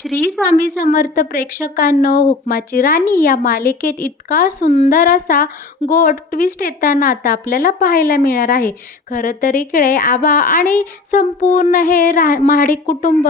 श्री स्वामी समर्थ प्रेक्षकांनो, हुकमाची राणी या मालिकेत इतका सुंदर असा गोड ट्विस्ट येताना आता आपल्याला पाहायला मिळणार आहे. खरं तर इकडे आबा आणि संपूर्ण हे महाडिक कुटुंब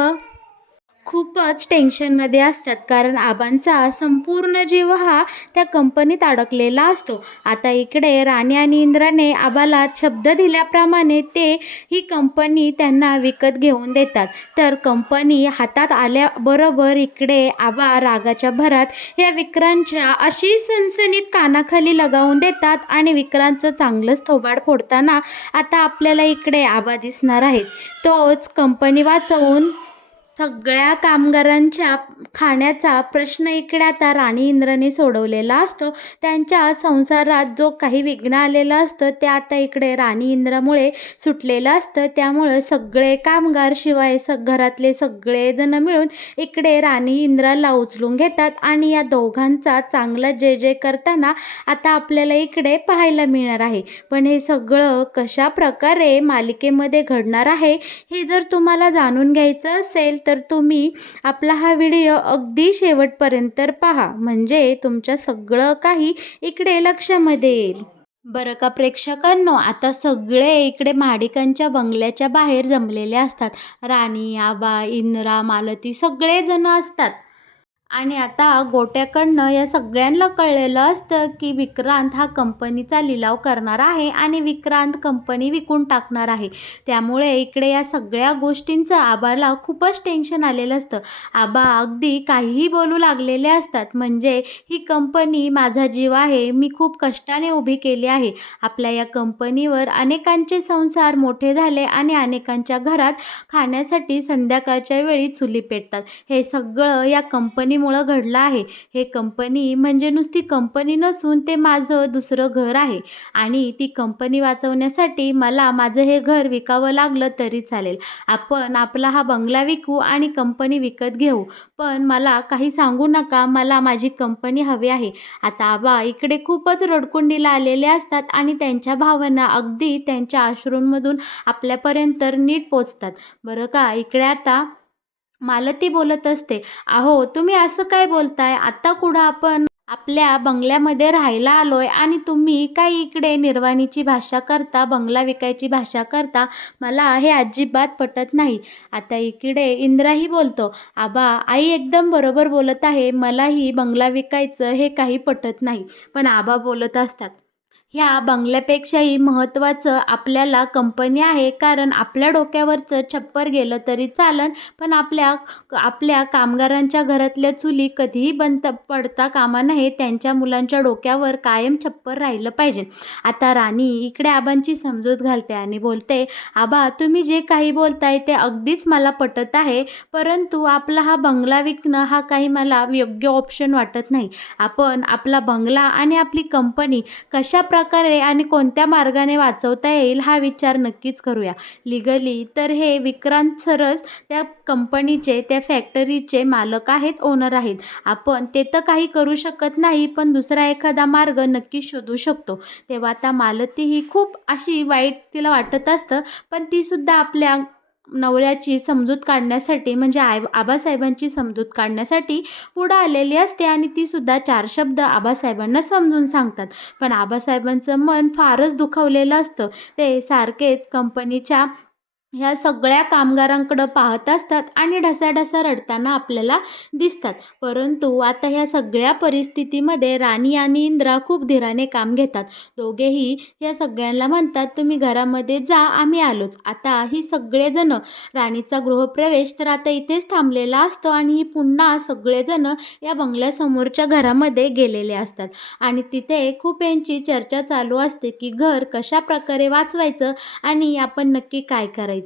खूपच टेन्शनमध्ये असतात, कारण आबांचा संपूर्ण जीव हा त्या कंपनीत अडकलेला असतो. आता इकडे राणी आणि इंद्राने आबाला शब्द दिल्याप्रमाणे ते ही कंपनी त्यांना विकत घेऊन देतात. तर कंपनी हातात आल्याबरोबर इकडे आबा रागाच्या भरात या विक्रांतच्या अशी सणसणीत कानाखाली लगावून देतात आणि विक्रांतचं चांगलंच थोबाड फोडताना आता आपल्याला इकडे आबा दिसणार आहेत. तोच कंपनी वाचवून सगळ्या कामगारांच्या खाण्याचा प्रश्न इकडे आता राणी इंद्राने सोडवलेला असतो. त्यांच्या संसारात जो काही विघ्न आलेलं असतं ते आता इकडे राणी इंद्रामुळे सुटलेलं असतं. त्यामुळं सगळे कामगार शिवाय घरातले सगळेजण मिळून इकडे राणी इंद्राला उचलून घेतात आणि या दोघांचा चांगला जय जय करताना आता आपल्याला इकडे पाहायला मिळणार आहे. पण हे सगळं कशा प्रकारे मालिकेमध्ये घडणार आहे हे जर तुम्हाला जाणून घ्यायचं असेल तर तुम्ही आपला हा व्हिडिओ अगदी शेवटपर्यंत पहा, म्हणजे तुमच्या सगळं काही इकडे लक्षामध्ये येईल. बरं का प्रेक्षकांनो, आता सगळे इकडे महाडिकांच्या बंगल्याच्या बाहेर जमलेले असतात. राणी, आबा, इंद्रा, मालती सगळेजण असतात. आणि आता गोट्याकडनं या सगळ्यांना कळलेलं असतं की विक्रांत हा कंपनीचा लिलाव करणार आहे आणि विक्रांत कंपनी विकून टाकणार आहे. त्यामुळे इकडे या सगळ्या गोष्टींचं आबाला खूपच टेन्शन आलेलं असतं. आबा अगदी काहीही बोलू लागलेले असतात, म्हणजे ही कंपनी माझा जीव आहे, मी खूप कष्टाने उभी केली आहे. आपल्या या कंपनीवर अनेकांचे संसार मोठे झाले आणि अनेकांच्या घरात खाण्यासाठी संध्याकाळच्या वेळी चुली पेटतात. हे सगळं या कंपनीमुळं घडलं आहे. हे कंपनी म्हणजे नुसती कंपनी नसून ते माझं दुसरं घर आहे आणि ती कंपनी वाचवण्यासाठी मला माझं हे घर विकावं लागलं तरी चालेल. आपण आपला हा बंगला विकू आणि कंपनी विकत घेऊ, पण मला काही सांगू नका, मला माझी कंपनी हवी आहे. आता आबा इकडे खूपच रडकुंडीला आलेले असतात आणि त्यांच्या भावना अगदी त्यांच्या अश्रूंमधून आपल्यापर्यंत नीट पोचतात. बरं का, इकडे आता मालती बोलत असते, अहो तुम्ही असं काय बोलताय, आता कुठं आपण आपल्या बंगल्यामध्ये राहायला आलोय आणि तुम्ही काय इकडे निर्वाणीची भाषा करता, बंगला विकायची भाषा करता, मला हे अजिबात पटत नाही. आता इकडे इंद्राही बोलतो, आबा आई एकदम बरोबर बोलत आहे, मलाही बंगला विकायचं हे काही पटत नाही. पण आबा बोलत असतात, ह्या बंगल्यापेक्षाही महत्त्वाचं आपल्याला कंपनी आहे, कारण आपल्या डोक्यावरचं छप्पर गेलं तरी चालन, पण आपल्या आपल्या कामगारांच्या घरातल्या चुली कधीही बंद पडता कामा नये, त्यांच्या मुलांच्या डोक्यावर कायम छप्पर राहिलं पाहिजे. आता राणी इकडे आबांची समजूत घालते आणि बोलते, आबा तुम्ही जे काही बोलताय ते अगदीच मला पटत आहे, परंतु आपला हा बंगला विकणं हा काही मला योग्य ऑप्शन वाटत नाही. आपण आपला बंगला आणि आपली कंपनी कशा प्रकारे आणि कोणत्या मार्गाने वाचवता येईल हा विचार नक्कीच करूया. लीगली तर हे विक्रांत सरच त्या कंपनीचे, त्या फॅक्टरीचे मालक आहेत, ओनर आहेत. आपण ते तर काही करू शकत नाही, पण दुसरा एखादा मार्ग नक्की शोधू शकतो. तेव्हा आता मालती ही खूप अशी वाईट तिला वाटत असतं, पण ती सुद्धा आपल्या नवऱ्याची समजूत काढण्यासाठी, म्हणजे आबासाहेबांची समजूत काढण्यासाठी पुढं आलेली असते आणि ती सुद्धा 4 शब्द आबासाहेबांना समजून सांगतात. पण आबासाहेबांचं मन फारच दुखावलेलं असतं. ते सारखेच कंपनीच्या ह्या सगळ्या कामगारांकडं पाहत असतात आणि ढसाढसा रडताना आपल्याला दिसतात. परंतु आता ह्या सगळ्या परिस्थितीमध्ये राणी आणि इंद्रा खूप धीराने काम घेतात. दोघेही या सगळ्यांना म्हणतात, तुम्ही घरामध्ये जा, आम्ही आलोच. आता ही सगळेजण, राणीचा गृहप्रवेश तर आता इथेच थांबलेला असतो आणि ही पुन्हा सगळेजण या बंगल्यासमोरच्या घरामध्ये गेलेले असतात आणि तिथे खूप यांची चर्चा चालू असते की घर कशा प्रकारे वाचवायचं आणि आपण नक्की काय करायचं.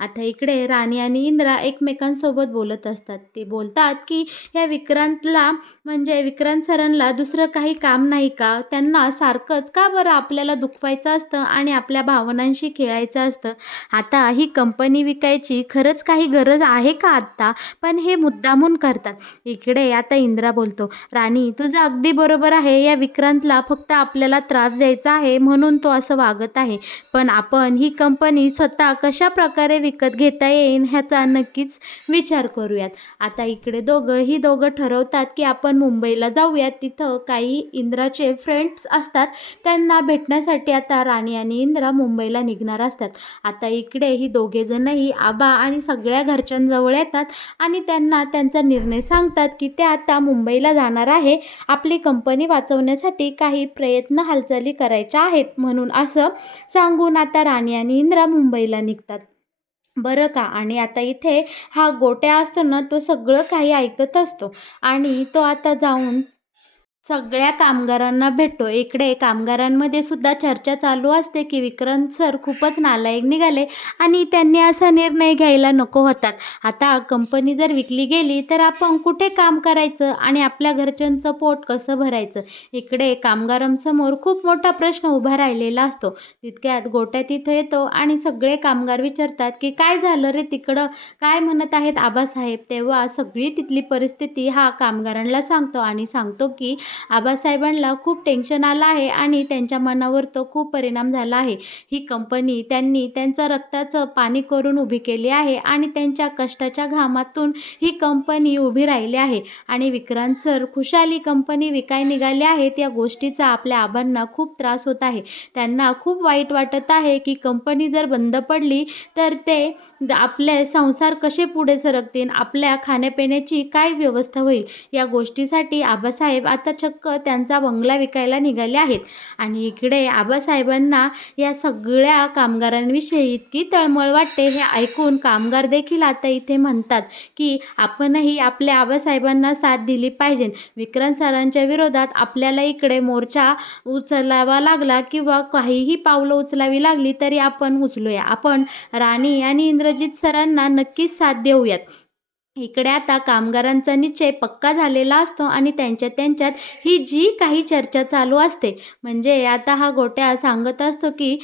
आता इकडे राणी आणि इंद्रा एकमेकांसोबत बोलत असतात. ते बोलतात की ह्या विक्रांतला, म्हणजे विक्रांत सरांना दुसरं काही काम नाही का, त्यांना सारखंच का बरं आपल्याला दुखवायचं असतं आणि आपल्या भावनांशी खेळायचं असतं. आता ही कंपनी विकायची खरंच काही गरज आहे का आत्ता, पण हे मुद्दामून करतात. इकडे आता इंद्रा बोलतो, राणी तुझं अगदी बरोबर आहे, या विक्रांतला फक्त आपल्याला त्रास द्यायचा आहे म्हणून तो असं वागत आहे, पण आपण ही कंपनी स्वतः कशा प्रकारे विकत घेता येईल ह्याचा नक्कीच विचार करूयात. आता इकडे दोघं ठरवतात की आपण मुंबईला जाऊयात. तिथं काही इंद्राचे फ्रेंड्स असतात, त्यांना भेटण्यासाठी आता राणी आणि इंद्रा मुंबईला निघणार असतात. आता इकडे ही दोघेजणही आबा आणि सगळ्या घरच्यांजवळ येतात आणि त्यांना त्यांचा निर्णय सांगतात की ते आता मुंबईला जाणार आहे. आपली कंपनी वाचवण्यासाठी काही प्रयत्न हालचाली करायच्या आहेत, म्हणून असं सांगून आता राणी आणि इंद्रा मुंबईला निघतात. बरं का. आणि आता इथे हा गोट्या असतो ना, तो सगळं काही ऐकत असतो आणि तो आता जाऊन सगळ्या कामगारांना भेटतो. इकडे कामगारांमध्ये सुद्धा चर्चा चालू असते की विक्रांत सर खूपच नालायक निघाले आणि त्यांनी असा निर्णय घ्यायला नको होतात. आता कंपनी जर विकली गेली तर आपण कुठे काम करायचं आणि आपल्या घरच्यांचं पोट कसं भरायचं. इकडे कामगारांसमोर खूप मोठा प्रश्न उभा राहिलेला असतो. तितक्यात गोट्या तिथं येतो आणि सगळे कामगार विचारतात की काय झालं रे, तिकडं काय म्हणत आहेत आबासाहेब. तेव्हा सगळी तिथली परिस्थिती हा कामगारांना सांगतो आणि सांगतो की आबासाहेबांना खूप टेन्शन आलं आहे आणि त्यांच्या मनावर तो खूप परिणाम झाला आहे. ही कंपनी त्यांनी त्यांचं रक्ताचं पाणी करून उभी केली आहे आणि त्यांच्या कष्टाच्या घामातून ही कंपनी उभी राहिली आहे आणि विक्रांत सर खुशाली कंपनी विकाय निघाली आहेत. या गोष्टीचा आपल्या आबांना खूप त्रास होत आहे. त्यांना खूप वाईट वाटत आहे की कंपनी जर बंद पडली तर ते आपले संसार कसे पुढे सरकतील, आपल्या खाण्यापिण्याची काय व्यवस्था होईल. या गोष्टीसाठी आबासाहेब आता चक्क त्यांचा बंगला विकायला निघाले आहेत. आणि इकडे आबासाहेबांना या सगळ्या कामगारांविषयी इतकी तळमळ वाटते. हे ऐकून कामगार देखील आता इथे म्हणतात की आपणही आपल्या आबासाहेबांना साथ दिली पाहिजे. विक्रांत सरांच्या विरोधात आपल्याला इकडे मोर्चा उचलावा लागला किंवा काहीही पावलं उचलावी लागली तरी आपण उचलूया. आपण राणी आणि इंद्रजित सरांना नक्कीच साथ देऊयात. इकडे आता कामगारांचा निश्चय पक्का झालेला असतो आणि त्यांच्यात ही जी काही चर्चा चालू असते, म्हणजे आता हा गोट्या सांगत असतो की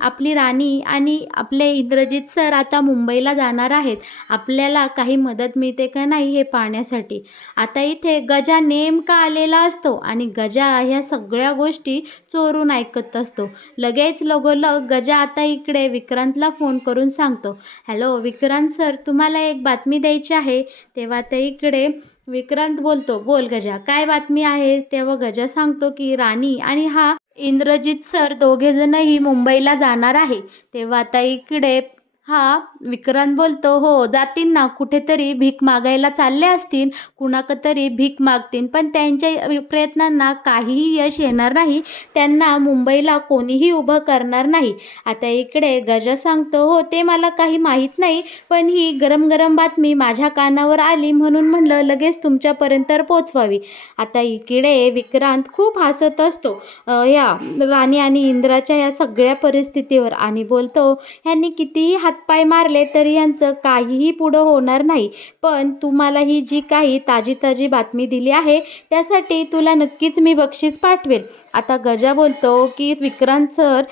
आपली राणी आणि आपले इंद्रजित सर आता मुंबईला जाणार आहेत. आपल्याला काही मदत मिळते का नाही हे पाहण्यासाठी. आता इथे गजा नेमका आलेला असतो आणि गजा ह्या सगळ्या गोष्टी चोरून ऐकत असतो. लगेच लगोलग गजा आता इकडे विक्रांतला फोन करून सांगतो, हॅलो विक्रांत सर, तुम्हाला एक बातमी द्यायची आहे. तेव्हा ते इकडे विक्रांत बोलतो, बोल गजा, काय बातमी आहे. तेव्हा गजा सांगतो की राणी आणि हा इंद्रजित सर दोघेजणही मुंबईला जाणार आहे. तेव्हा आता इकडे हा विक्रांत बोलतो, हो जातील ना, कुठेतरी भीक मागायला चालले असतील, कुणाकडे तरी भीक मागतील, पण त्यांच्या प्रयत्नांना काहीही यश येणार नाही. त्यांना मुंबईला कोणीही उभं करणार नाही. आता इकडे गजा सांगतो, हो ते मला काही माहीत नाही, पण ही गरम गरम बातमी माझ्या कानावर आली म्हणून म्हणलं लगेच तुमच्यापर्यंत पोचवावी. आता इकडे विक्रांत खूप हसत असतो या राणी आणि इंद्राच्या या सगळ्या परिस्थितीवर आणि बोलतो, ह्यांनी कितीही हातपाय मारले तरी यांचं काहीही पुढं होणार नाही. पण तुम्हाला ही जी काही ताजी बातमी दिली आहे त्यासाठी तुला नक्कीच मी बक्षीस पाठवेल. आता गजा बोलतो की विक्रांत सर,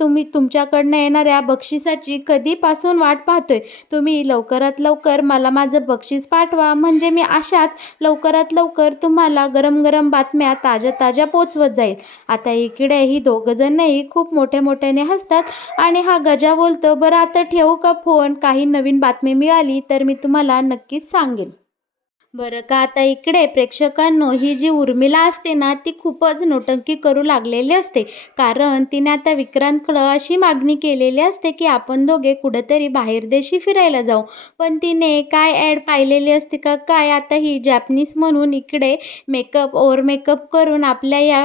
तुम्ही तुमच्याकडनं येणाऱ्या बक्षिसाची कधीपासून वाट पाहतोय. तुम्ही लवकरात लवकर मला माझं बक्षीस पाठवा, म्हणजे मी अशाच लवकरात लवकर तुम्हाला गरम गरम बातम्या ताज्या पोचवत जाईल. आता इकडे ही दोघंजणही खूप मोठ्याने हसतात आणि हा गजा बोलतो, बरं आता ठेवू का फोन, काही नवीन बातमी मिळाली तर मी तुम्हाला नक्कीच सांगेल. बरं का. आता इकडे प्रेक्षकांनो, ही जी उर्मिला असते ना, ती खूपच नौटंकी करू लागलेली असते. कारण तिने आता विक्रांतकडं अशी मागणी केलेली असते की आपण दोघे कुठंतरी बाहेरदेशी फिरायला जाऊ. पण तिने काय ॲड पाहिलेली असते का काय, आता ही जॅपनीज म्हणून इकडे ओव्हर मेकअप करून आपल्या या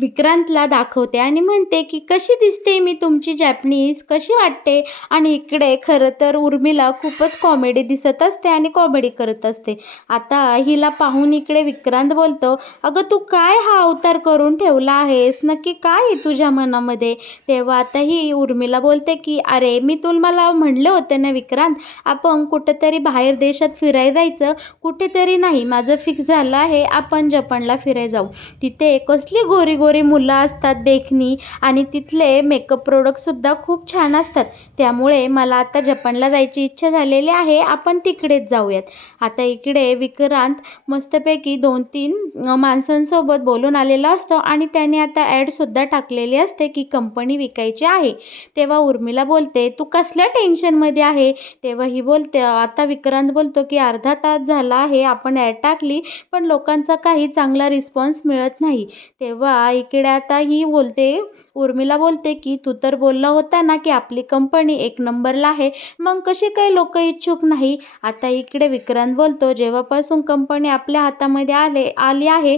विक्रांतला दाखवते आणि म्हणते की कशी दिसते मी तुमची जॅपनीज, कशी वाटते. आणि इकडे खरं तर उर्मिला खूपच कॉमेडी दिसत असते आणि कॉमेडी करत असते. आता हिला पाहून इकडे विक्रांत बोलतो, अगं तू काय हा अवतार करून ठेवला आहेस, नक्की काय आहे तुझ्या मनामध्ये. तेव्हा आता ही उर्मिला बोलते की अरे मी मला म्हणलं होतं ना विक्रांत, आपण कुठंतरी बाहेर देशात फिरायला जायचं. कुठेतरी नाही, माझं फिक्स झालं आहे, आपण जपानला फिरायला जाऊ. तिथे कसली गोरी गोरी मुलं असतात देखणी आणि तिथले मेकअप प्रोडक्टसुद्धा खूप छान असतात. त्यामुळे मला आता जपानला जायची इच्छा झालेली आहे, आपण तिकडेच जाऊयात. आता इकडे इकडे विक्रांत मस्तपैकी 2-3 माणसांसोबत बोलून आलेला असतो आणि त्याने आता ॲडसुद्धा टाकलेली असते की कंपनी विकायची आहे. तेव्हा उर्मिला बोलते, तू कसल्या टेन्शनमध्ये आहे? तेव्हा ही बोलते, आता विक्रांत बोलतो की अर्धा तास झाला आहे आपण ॲड टाकली, पण लोकांचा काही चांगला रिस्पॉन्स मिळत नाही. तेव्हा इकडे आता ही बोलते, उर्मिला बोलते की तू तर बोलला होता ना की आपली कंपनी 1 नंबरला आहे, मग कसे काही लोक इच्छुक नाही? आता इकडे विक्रांत बोलतो, जेव्हापासून कंपनी आपल्या हातामध्ये आली आहे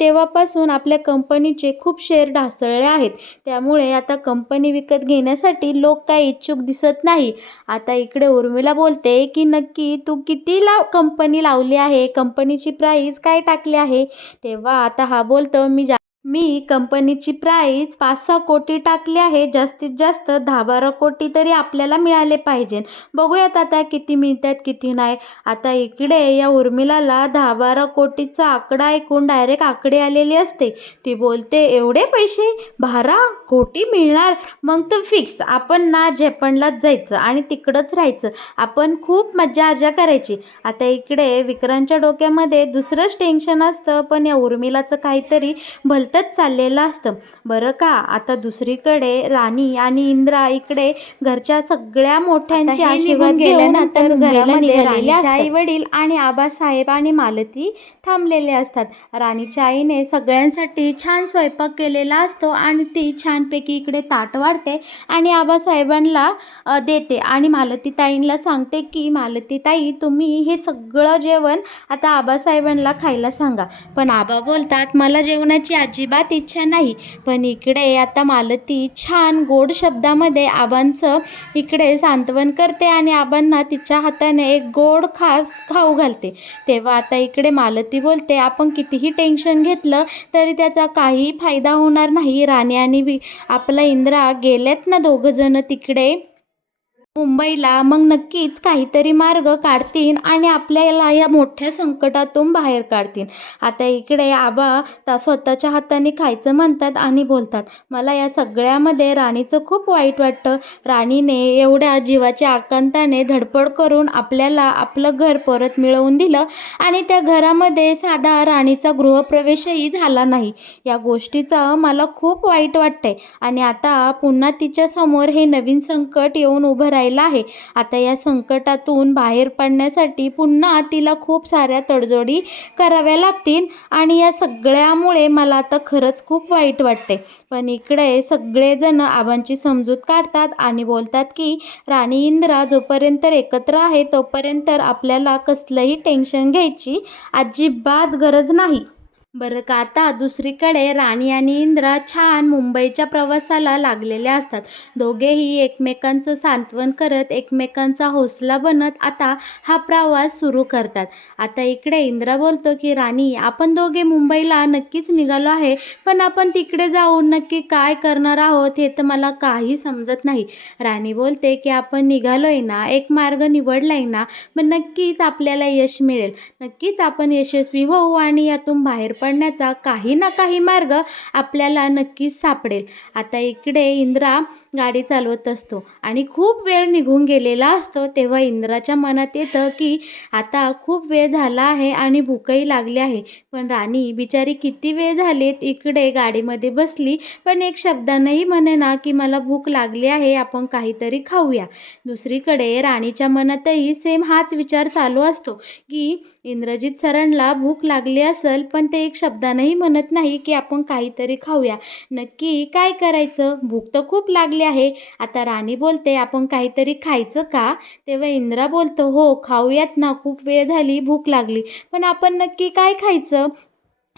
तेव्हापासून आपल्या कंपनीचे खूप शेअर ढासळले आहेत. त्यामुळे आता कंपनी विकत घेण्यासाठी लोक काही इच्छुक दिसत नाही. आता इकडे उर्मिला बोलते की नक्की तू कितीला कंपनी लावली आहे? कंपनीची प्राईस काय टाकली आहे? तेव्हा आता हा बोलतो, मी कंपनीची प्राईस 5-6 कोटी टाकली आहे. जास्तीत जास्त 10-12 कोटी तरी आपल्याला मिळाले पाहिजे. बघूयात आता किती मिळतात किती नाही. आता इकडे या उर्मिलाला 10-12 कोटीचा आकडा ऐकून डायरेक्ट आकडे आलेली असते. ती बोलते, एवढे पैसे 12 कोटी मिळणार? मग तर फिक्स आपण ना जपानलाच जायचं आणि तिकडंच राहायचं. आपण खूप मज्जा करायची. आता इकडे विक्रांतच्या डोक्यामध्ये दुसरंच टेन्शन असतं, पण या उर्मिलाचं काहीतरी भलतंच चाललेलं असतं. बरं का, आता दुसरीकडे राणी आणि इंद्रा इकडे घरच्या सगळ्या मोठ्यांचे आशीर्वाद घेऊन आता घरामध्ये राणीचे आई वडील आणि आबासाहेब आणि मालती थांबलेले असतात. राणीच्या आईने सगळ्यांसाठी छान स्वयंपाक केलेला असतो आणि ती छानपैकी इकडे ताट वाढते आणि आबासाहेबांना देते आणि मालतीताईंना सांगते की मालतीताई तुम्ही हे सगळं जेवण आता आबासाहेबांना खायला सांगा. पण आबा बोलतात, मला जेवणाची अजिबात इच्छा नाही. पण इकडे आता मालती छान गोड शब्दामध्ये आबांचं इकडे सांत्वन करते आणि आबांना तिच्या हाताने एक गोड खास खाऊ घालते. तेव्हा आता इकडे मालती बोलते, आपण कितीही टेन्शन घेतलं तरी त्याचा काही फायदा होणार नाही. राणी आणि आपला इंद्रा गेलेत ना दोघंजण तिकडे मुंबईला, मग नक्कीच काहीतरी मार्ग काढतील आणि आपल्याला या मोठ्या संकटातून बाहेर काढतील. आता इकडे आबा स्वतःच्या हाताने खायचं म्हणतात आणि बोलतात, मला या सगळ्यामध्ये राणीचं खूप वाईट वाटतं. राणीने एवढ्या जीवाच्या आकांताने धडपड करून आपल्याला आपलं घर परत मिळवून दिलं आणि त्या घरामध्ये साधा राणीचा गृहप्रवेशही झाला नाही. या गोष्टीचं मला खूप वाईट वाटतंय आणि आता पुन्हा तिच्यासमोर हे नवीन संकट येऊन उभं राहिलं आहे. आता या संकटातून बाहेर पडण्यासाठी पुन्हा तिला खूप साऱ्या तडजोडी कराव्या लागतील आणि या सगळ्यामुळे मला आता खरंच खूप वाईट वाटते. पण इकडे सगळेजण आबांची समजूत काढतात आणि बोलतात की राणी इंद्रा जोपर्यंत एकत्र आहे तोपर्यंत आपल्याला कसलंही टेन्शन घ्यायची अजिबात गरज नाही. बरं का, आता दुसरीकडे राणी आणि इंद्रा छान मुंबईच्या प्रवासाला लागलेल्या असतात. दोघेही एकमेकांचं सांत्वन करत एकमेकांचा हौसला बनत आता हा प्रवास सुरू करतात. आता इकडे इंद्रा बोलतो की राणी, आपण दोघे मुंबईला नक्कीच निघालो आहे, पण आपण तिकडे जाऊन नक्की काय करणार आहोत हे तर मला काही समजत नाही. राणी बोलते की आपण निघालोय ना, एक मार्ग निवडलाय ना, मग नक्कीच आपल्याला यश मिळेल. नक्कीच आपण यशस्वी होऊ आणि यातून बाहेर पडण्याचा काही ना काही मार्ग आपल्याला नक्कीच सापडेल. आता इकडे इंद्रा गाडी चालवत असतो आणि खूप वेळ निघून गेलेला असतो. तेव्हा इंद्राच्या मनात येतं की आता खूप वेळ झाला आहे आणि भूकही लागली आहे. पण राणी बिचारी किती वेळ झालेत इकडे गाडीमध्ये बसली, पण एक शब्दानंही म्हणेना की मला भूक लागली आहे, आपण काहीतरी खाऊया. दुसरीकडे राणीच्या मनातही सेम हाच विचार चालू असतो की इंद्रजित सरांना भूक लागली असेल, पण ते एक शब्दानंही म्हणत नाही की आपण काहीतरी खाऊया. नक्की काय करायचं? भूक तर खूप लागली आहे. आता राणी बोलते, आपण काहीतरी खायचं का? तेव्हा इंद्रा बोलतो, हो खाऊयात ना, खूप वेळ झाली भूक लागली, पण आपण नक्की काय खायचं?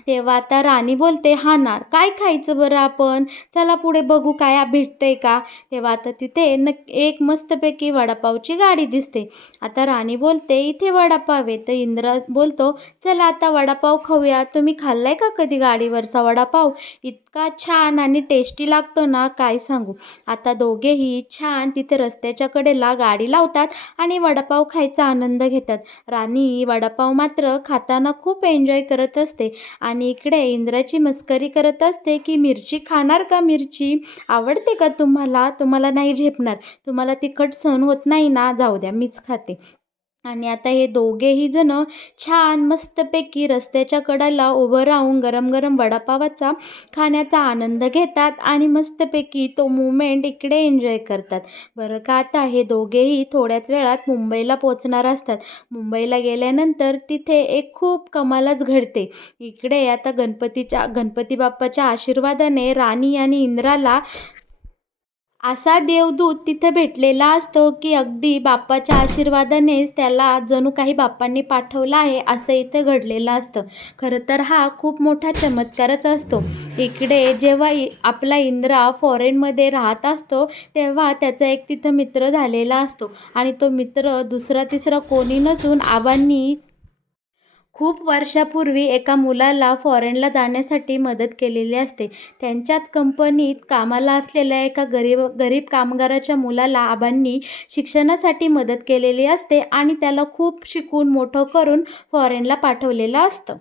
तेव्हा आता राणी बोलते, हा ना, काय खायचं बरं आपण? चला पुढे बघू काय भेटतंय का. तेव्हा आता तिथे एक मस्तपैकी वडापावची गाडी दिसते. आता राणी बोलते, इथे वडापाव आहे. तर इंद्र बोलतो, चला आता वडापाव खाऊया. तुम्ही खाल्लाय का कधी गाडीवरचा वडापाव? इतका छान आणि टेस्टी लागतो ना, काय सांगू. आता दोघेही छान तिथे रस्त्याच्या कडेला गाडी लावतात आणि वडापाव खायचा आनंद घेतात. राणी वडापाव मात्र खाताना खूप एन्जॉय करत असते आणि इकडे इंद्राची मस्करी करत असते की मिरची खाणार का? मिरची आवडते का तुम्हाला? तुम्हाला नाही झेपणार, तुम्हाला तिखट सहन होत नाही ना, जाऊ द्या मीच खाते. आणि आता हे दोघेही जण छान मस्तपैकी रस्त्याच्या कडेला उभं राहून गरम गरम वडापावाचा खाण्याचा आनंद घेतात आणि मस्तपैकी तो मुमेंट इकडे एन्जॉय करतात. बरं का आता हे दोघेही थोड्याच वेळात मुंबईला पोचणार असतात. मुंबईला गेल्यानंतर तिथे एक खूप कमालच घडते. इकडे आता गणपती बाप्पाच्या आशीर्वादाने राणी आणि इंद्राला असा देवदूत तिथे भेटलेला असतो की अगदी बाप्पाच्या आशीर्वादानेच त्याला जणू काही बाप्पांनी पाठवलं आहे असं इथे घडलेलं असतं. खरं तर हा खूप मोठा चमत्कारच असतो. इकडे जेव्हा आपला इंद्रा फॉरेनमध्ये राहत असतो तेव्हा त्याचा एक तिथं मित्र झालेला असतो आणि तो मित्र दुसरा तिसरा कोणी नसून आबांनी खूप वर्षापूर्वी एका मुलाला फॉरेनला जाण्यासाठी मदत केलेली असते. त्यांच्याच कंपनीत कामाला असलेल्या एका गरीब गरीब कामगाराच्या मुलाला आबांनी शिक्षणासाठी मदत केलेली असते आणि त्याला खूप शिकून मोठं करून फॉरेनला पाठवलेलं असतं.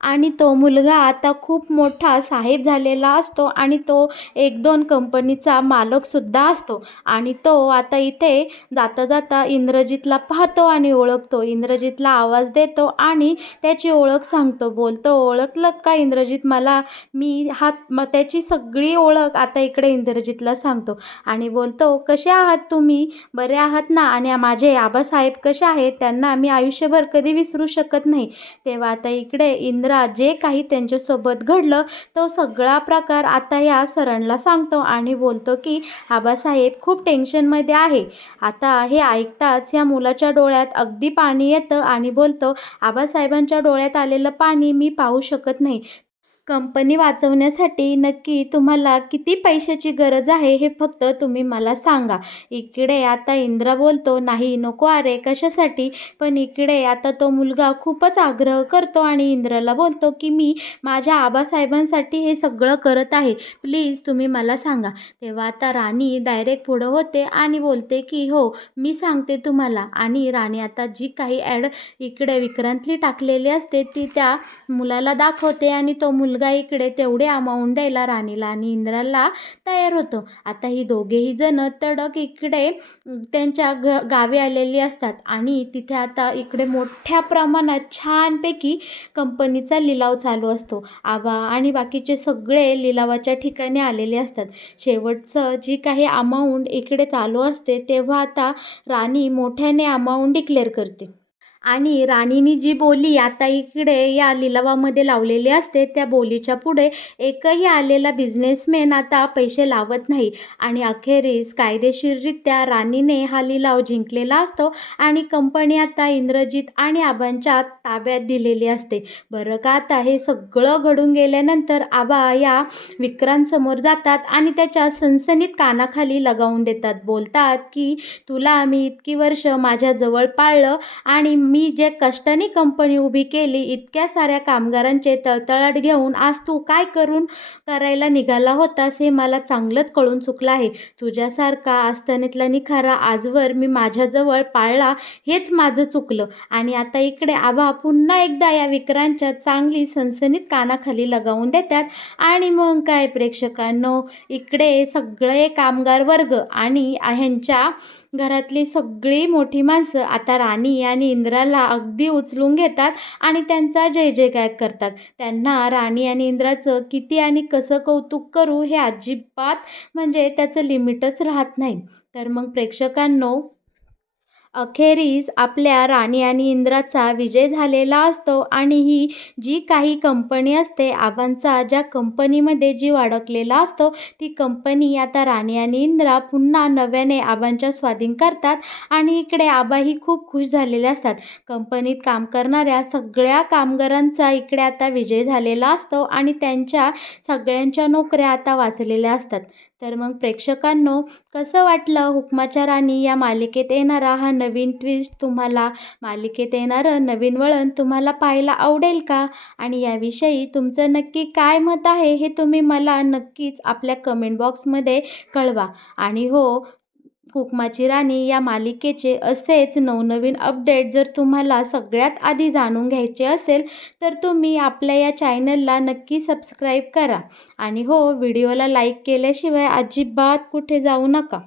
आणि तो मुलगा आता खूप मोठा साहेब झालेला असतो आणि तो 1-2 कंपनीचा मालकसुद्धा असतो. आणि तो आता इथे जाता जाता इंद्रजितला पाहतो आणि ओळखतो. इंद्रजितला आवाज देतो आणि त्याची ओळख सांगतो. बोलतो, "ओळखलत का इंद्रजित मला?" मग त्याची सगळी ओळख आता इकडे इंद्रजितला सांगतो आणि बोलतो, "कसे आहात तुम्ही? बरे आहात ना? आणि माझे आबासाहेब कसे आहेत? त्यांना मी आयुष्यभर कधी विसरू शकत नाही." तेव्हा आता इकडे इंद्रा जे काही त्यांच्यासोबत घडलं तो सगळा प्रकार आता या सरांना सांगतो आणि बोलतो की आबासाहेब खूप टेन्शनमध्ये आहे. आता हे ऐकताच या मुलाच्या डोळ्यात अगदी पाणी येतं आणि बोलतो, "आबासाहेबांच्या डोळ्यात आलेलं पाणी मी पाहू शकत नाही. कंपनी वाचवण्यासाठी नक्की तुम्हाला किती पैशाची गरज आहे हे फक्त तुम्ही मला सांगा." इकडे आता इंद्रा बोलतो, "नाही नको अरे, कशासाठी?" पण इकडे आता तो मुलगा खूपच आग्रह करतो आणि इंद्राला बोलतो की "मी माझ्या आबासाहेबांसाठी हे सगळं करत आहे. प्लीज तुम्ही मला सांगा." तेव्हा आता राणी डायरेक्ट पुढं होते आणि बोलते की "हो, मी सांगते तुम्हाला." आणि राणी आता जी काही ॲड इकडे विक्रांतली टाकलेली असते ती त्या मुलाला दाखवते आणि तो मुलगा इकडे तेवढे अमाऊंट द्यायला राणीला आणि इंद्राला तयार होतो. आता ही दोघेही जण तडक इकडे त्यांच्या गावी आलेली असतात आणि तिथे आता इकडे मोठ्या प्रमाणात छानपैकी कंपनीचा लिलाव चालू असतो. आबा आणि बाकीचे सगळे लिलावाच्या ठिकाणी आलेले असतात. शेवटचं जी काही अमाऊंट इकडे चालू असते तेव्हा आता राणी मोठ्याने अमाऊंट डिक्लेअर करते. आणि राणीनी जी बोली आता इकडे या लिलावामध्ये लावलेली असते त्या बोलीच्या पुढे एकही आलेला बिझनेसमॅन आता पैसे लावत नाही आणि अखेरीस कायदेशीररित्या राणीने हा लिलाव जिंकलेला असतो आणि कंपनी आता इंद्रजित आणि आबांच्या ताब्यात दिलेली असते. बरं का आता हे सगळं घडून गेल्यानंतर आबा या विक्रांतसमोर जातात आणि त्याच्या सणसणीत कानाखाली लगावून देतात. बोलतात की "तुला आम्ही इतकी वर्ष माझ्याजवळ पाळलं आणि मी जे कष्टाने कंपनी उभी केली, इतक्या साऱ्या कामगारांचे तळतळाट घेऊन आज तू काय करायला निघाला होतास हे मला चांगलंच कळून चुकलं आहे. तुझ्यासारखा आस्थानातला निखारा आजवर मी माझ्याजवळ पाळला हेच माझं चुकलं." आणि आता इकडे आबा पुन्हा एकदा या विक्रांतच्या चांगली सणसणीत कानाखाली लगावून देतात. आणि मग काय प्रेक्षकांनो, इकडे सगळे कामगार वर्ग आणि ह्यांच्या घरातली सगळी मोठी माणसं आता राणी आणि इंद्राला अगदी उचलून घेतात आणि त्यांचा जय जयकार करतात. त्यांना राणी आणि इंद्राचं किती आणि कसं कौतुक करू हे अजिबात म्हणजे त्याचं लिमिटच राहत नाही. तर मग प्रेक्षकांनो, अखेरीस आपल्या राणी आणि इंद्राचा विजय झालेला असतो आणि ही जी काही कंपनी असते आबांचा ज्या कंपनीमध्ये जीव अडकलेला असतो ती कंपनी आता राणी आणि इंद्रा पुन्हा नव्याने आबांच्या स्वाधीन करतात आणि इकडे आबाही खूप खुश झालेले असतात. कंपनीत काम करणाऱ्या सगळ्या कामगारांचा इकडे आता विजय झालेला असतो आणि त्यांच्या सगळ्यांच्या नोकऱ्या आता वाचलेल्या असतात. तर मग प्रेक्षकांनो, कसं वाटलं हुकमाच्या राणी या मालिकेत येणारा हा नवीन ट्विस्ट तुम्हाला? मालिकेत येणारं नवीन वळण तुम्हाला पाहायला आवडेल का? आणि याविषयी तुमचं नक्की काय मत आहे हे तुम्ही मला नक्कीच आपल्या कमेंट बॉक्समध्ये कळवा. आणि हो, हुकमाची राणी या मालिकेचे असेच नवनवीन अपडेट जर तुम्हाला सगळ्यात आधी जाणून घ्यायचे असेल तर तुम्ही आपल्या या चॅनलला नक्की सबस्क्राईब करा. आणि हो, व्हिडिओला लाईक केल्याशिवाय अजिबात कुठे जाऊ नका.